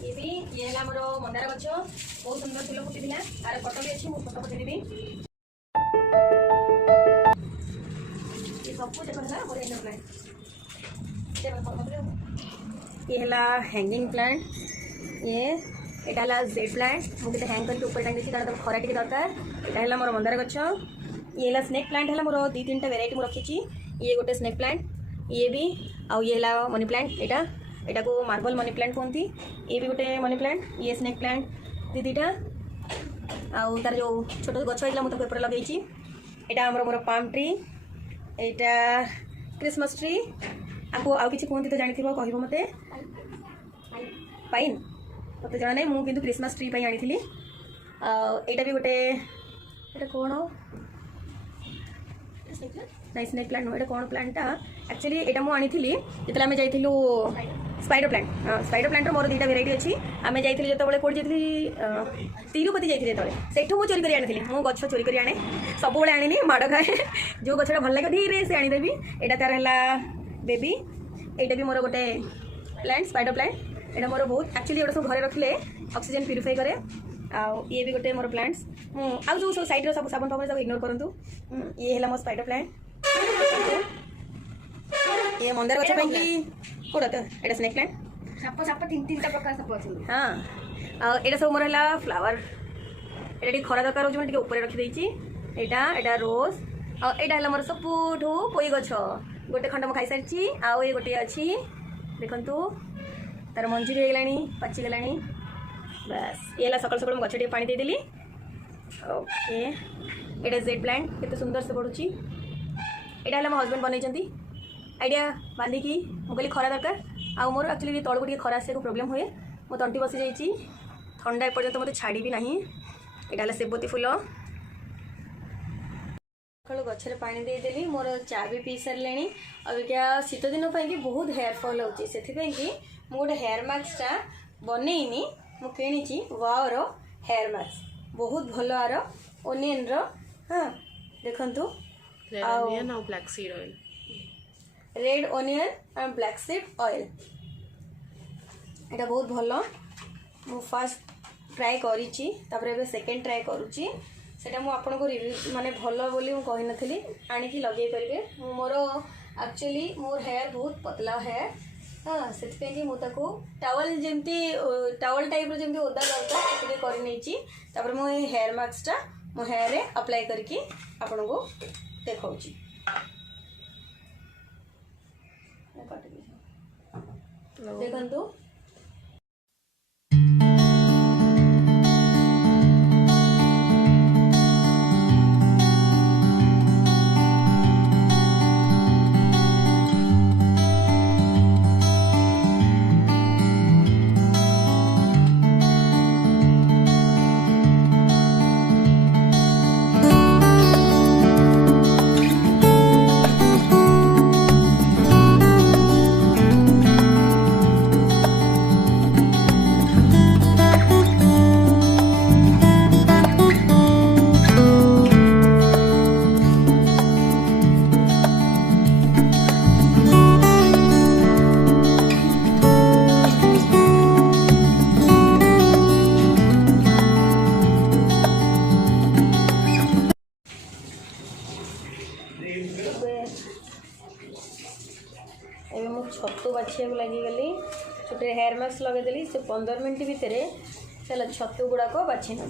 ये भी ये है मोर मंदार गछ बहुत सुंदर फूल फुटी तार फोटो भी अच्छी फोटो पठेदेवी ये सब देखो है मोर इनर प्लांट ये है हैंगिंग प्लांट ये एटा जेड प्लांट मुझे हैंग करके ऊपर टांगी कारण खरा टी दरकार यहाँ है मोर मंदार गछ ये है स्नेक प्लांट है मोर 2-3 वेराइटी मुझे रखी ये गोटे स्नेक प्लांट ये भी आउ ये है मनी प्लांट एटा को मार्बल मनी प्लांट कहती ये भी गोटे मनी प्लांट ये स्नेक प्लांट दीटा आउ तार जो छोट गछ होता मुझे पेपर लगे यहाँ मोर पाम ट्री यहाँ क्रिसमस ट्री आपको आउ कि कहते तो जानी कह मत पाइन मत जना नहीं मुझे क्रिसमस ट्री आनी यहाँ भी गोटे कौन नहीं स्नेक प्लांट नुह कौन प्लांटा एक्चुअली यहाँ मुझे जिते आम जाइलु स्पाइडर प्लांट मोर 2टा वेराइटी अच्छी आम जाइए जो कौट जाइए तिरुपति जाइए जो मुझे चोरी कर आनी मुझे गछ चोरी कर आने सब आनी माड़ खाए जो गछटा भल लगे धीरे से आनीदेवी यहाँ तार है बेबी यहाँ भी मोर गोटे प्लांट स्पाइडर प्लांट यहाँ मोर बहुत एक्चुअली ये सब घर रखिले ऑक्सीजन प्यूरिफाई करे ये भी गोटे मोर प्लांट्स आउ जो सब साइड सब साबुन फाबुन सब इग्नोर करूँ ये है मो स्पाइडर प्लांट ये मंदार गछ कौन तो ये स्नेक प्लांट साप साप 3-3 प्रकार साप अच्छे हाँ यहाँ सब मोर है फ्लावर ये खरा दरकार हो ऊपर रखीदे यहाँ रोज आटा है मोर सबुठू पोई गछ गोटे खंड मुझे खाई सारी आउ ये गोटे अच्छी देखु तार मंजी भी होगलानी पाचिगला बस ये सकाल सकाल गछ पानी देदेली ओके ये जेड प्लांट केते सुंदर से बढ़ुची यहाँ है मो हजबैंड बनई आइडिया बांधिकी मुझे खरा दरकार आउ मोर एक्चुअली तौक टे खरा आसा प्रोब्लेम हुए मो तंटी बसी जाइए ठंडा एपर्यंत मत छाड़ी भी ना यहाँ है सेबती फूल सकाल गचर पानी देदेली मोर चा भी पी सारे अबिका शीत दिन बहुत हेयर फॉल होती गोटे हेयर मास्कटा बनईनी मु किणी वाओर हेयर मास्क बहुत भल आर ओनियन रो हाँ देखंतु black seed oil red onion and black seed oil यहाँ बहुत भल मु फर्स्ट ट्राए करी सेकेंड ट्राए करुच्ची सेटा मु आपन को रिव्यू माने भल बोली मु कहि नथली आनी की लगे परिबे मोर एक्चुअली मोर हेयर बहुत पतला है हाँ से मुझे टावल जमती टावल टाइप जमी ओदा दरकार कर नहीं हेयर मास्कटा मो हेयर रे अप्लाई करके आपन को देखा देखु छतु बाछिया लगिगली छोटे हेयर मास्क लगेदेली से 15 मिनट भितर छतु गुड़ाक बाछी ना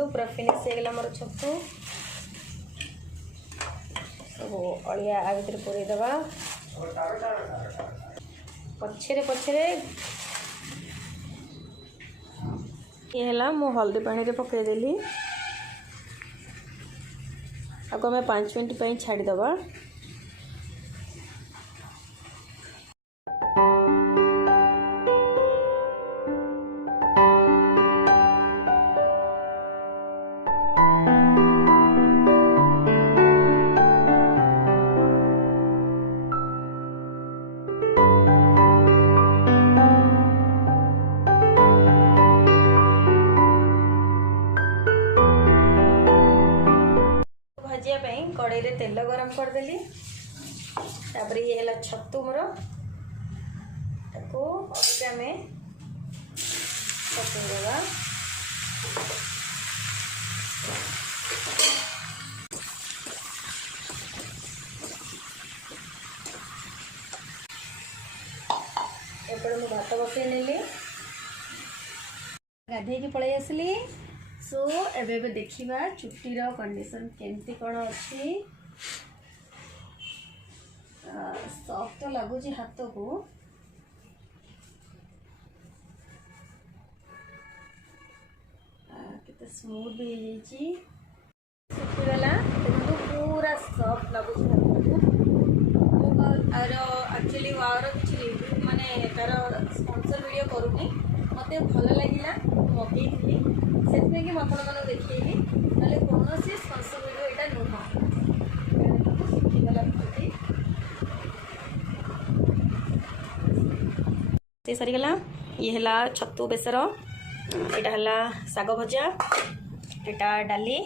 पूरा फिनिश हो मोर छतु सब अलिया आ भर पूरेदवा पछरे पछरे ये है मु हल्दी पानी रे पकईदेली आगे आम 5 मिनट छाड़ीदवा बंद करदेली तापर ये है छतु मोर ताको अबिका में पकेदेवा एपटे मु भात बसई नेली गाधे पलि आसली सो एबे देखिबा चुट्टीर कंडीशन केमती कौन अच्छी सॉफ्ट तो लगुच हाथ को केते स्मूथ भी सुखीगला देखो पूरा सॉफ्ट लगुच एक्चुअली वार किसी रिव्यू माने तार स्पॉन्सर वीडियो करूनी मते भल लगिला मगई थी से कि मैं देखी ना कौन स्पॉन्सर वीडियो यहाँ नुह सुखीगला से सरीगला ये है छतु बेसर यहाँ है साग भजा यहाँ डाली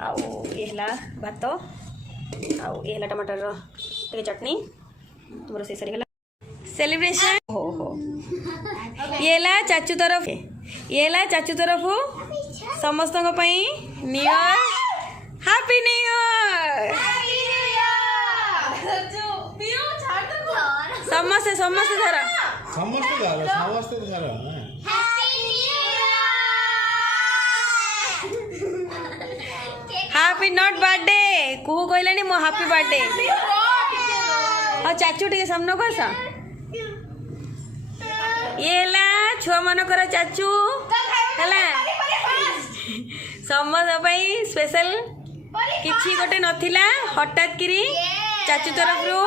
आउ ये है भात आउ ये है टमाटर टे चटनी मोर से सरीगला सेलिब्रेशन हो ये ला चाचू तरफ समस्त new year happy new year समस्ते समस्ते धर हैप्पी नॉट बर्थडे कुहू कहलानी मो हैप्पी बर्थडे और चाचू टे सामने को आसा ये ला छुआ मानकर चाचू है समस्त स्पेशल किछि गोटे नथिला हठात किरी चाचू तरफ रू